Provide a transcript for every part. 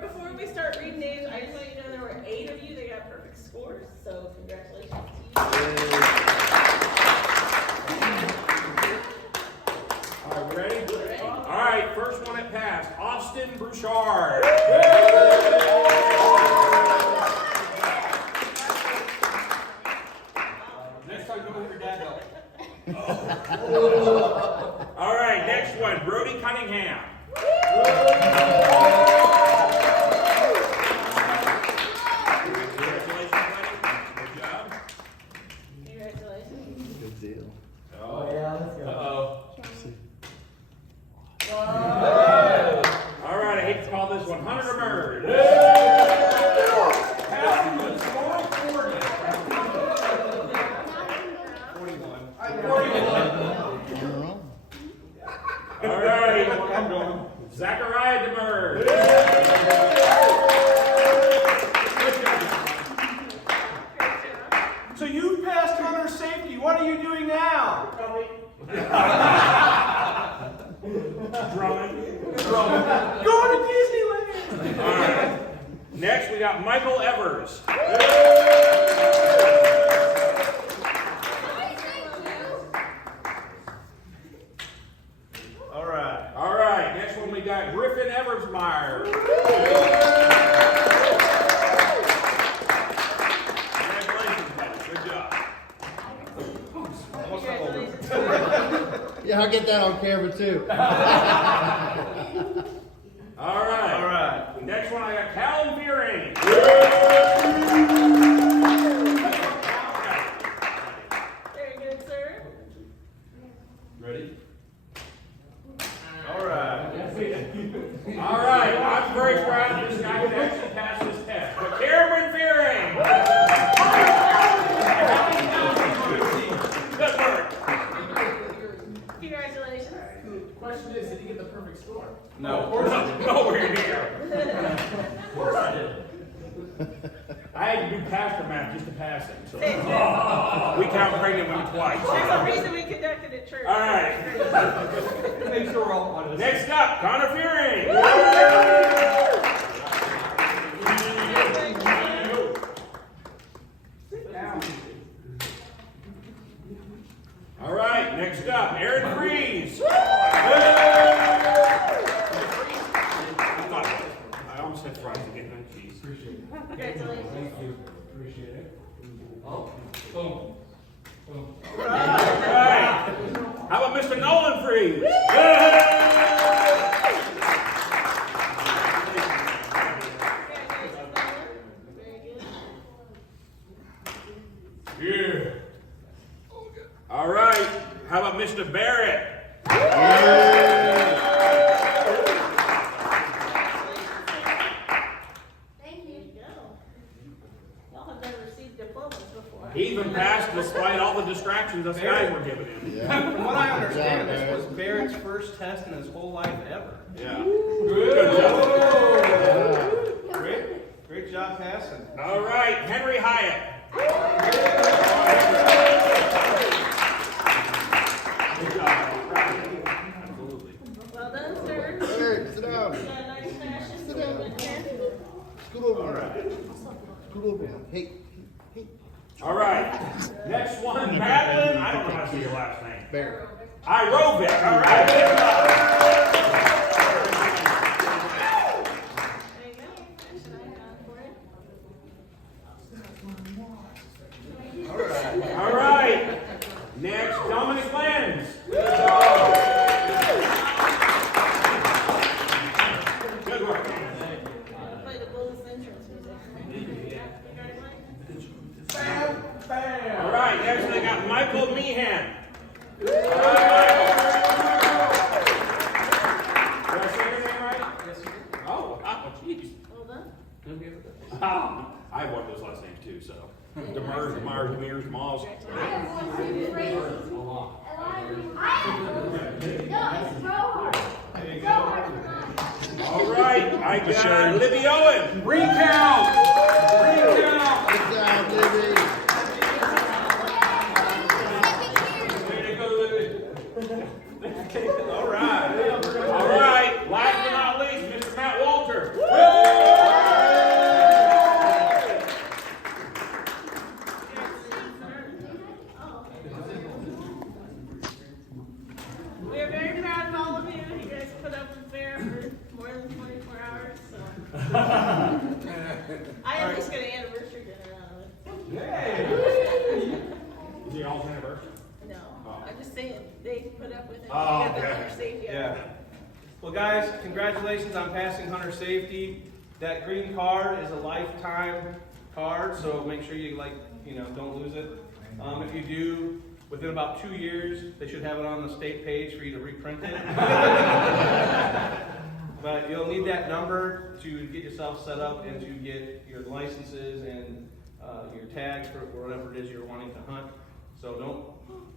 Before we start reading names, I just want you to know there were 8 of you that got perfect scores, so congratulations to you. All right, we ready? All right, first one that passed, Austin Bouchard. Next time, go with your dad help. All right, next one, Brody Cunningham. Congratulations, buddy. Good job. Congratulations. Good deal. Oh, yeah, let's go. All right, I hate to call this one Hunter Bird. Passing the score 40. 41. All right, I'm going. Zachariah Demers. So you passed runner safety. What are you doing now? Drummond. Going to Disneyland. All right. Next, we got Michael Evers. All right. All right. Next one, we got Griffin Eversmeyer. Congratulations, buddy. Good job. Congratulations. Yeah, I'll get that on camera too. All right. All right. Next one, I got Callum Fearing. Very good, sir. Ready? All right. All right. I'm very proud of this guy who actually passed this test. But Cameron Fearing. Good work. Congratulations. Question is, did he get the perfect score? No, of course not. Nowhere near. Of course I did. I had to do pastor math just to pass him. So we count pregnant women twice. There's a reason we conducted at church. All right. Make sure we're all honest. Next up, Connor Fearing. All right, next up, Aaron Freeze. I almost said fries again, not cheese. Congratulations. Thank you. Appreciate it. Oh, boom. Boom. All right. How about Mr. Nolan Freeze? Yeah. All right. How about Mr. Barrett? Thank you. Y'all have never received diplomas before. He even passed despite all the distractions us guys were giving him. From what I understand, this was Barrett's first test in his whole life ever. Yeah. Good job. Great job passing. All right, Henry Hyatt. Good job. Absolutely. Well done, sir. Eric, sit down. You got a nice fashion. Sit down. Scoot over. All right. Scoot over. Hey. All right. Next one, Madeline. I don't know how to say your last name. Barrett. Irovic. All right. Good job. There you go. Should I have for it? All right. Next, Dominic Lenz. Good work. Play the Bulls entrance music. All right. Next, they got Michael Meehan. All right, Michael. Did I say your name right? Yes, sir. Oh, jeez. Well done. I have one of those last names too, so. Demers, Demars, Demers, Moss. All right, I got Libby Owen. Recount! Good job, Libby. Way to go, Libby. All right. All right, last but not least, put up with it. Oh, You got the okay. hunter safety. Yeah. Well, guys, congratulations on passing hunter safety. That green card is a lifetime card, so make sure you don't lose it. If you do, within about 2 years, they should have it on the state page for you to reprint it. But you'll need that number to get yourself set up and to get your licenses and your tags for whatever it is you're wanting to hunt. So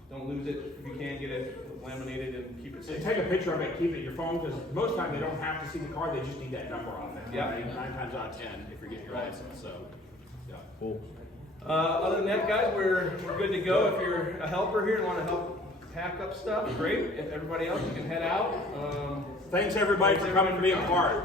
don't lose it. If you can, get it laminated and keep it And safe. take a picture of it, keep it in your phone, because most of the time they don't have to see the card, they just need that number on there. Yeah. 9 times out of 10 if you're getting your license, so, yeah. Cool. Other than that, guys, we're good to go. If you're a helper here and want to help pack up stuff, great. If everybody else, you can head out. Thanks everybody for coming to be a part.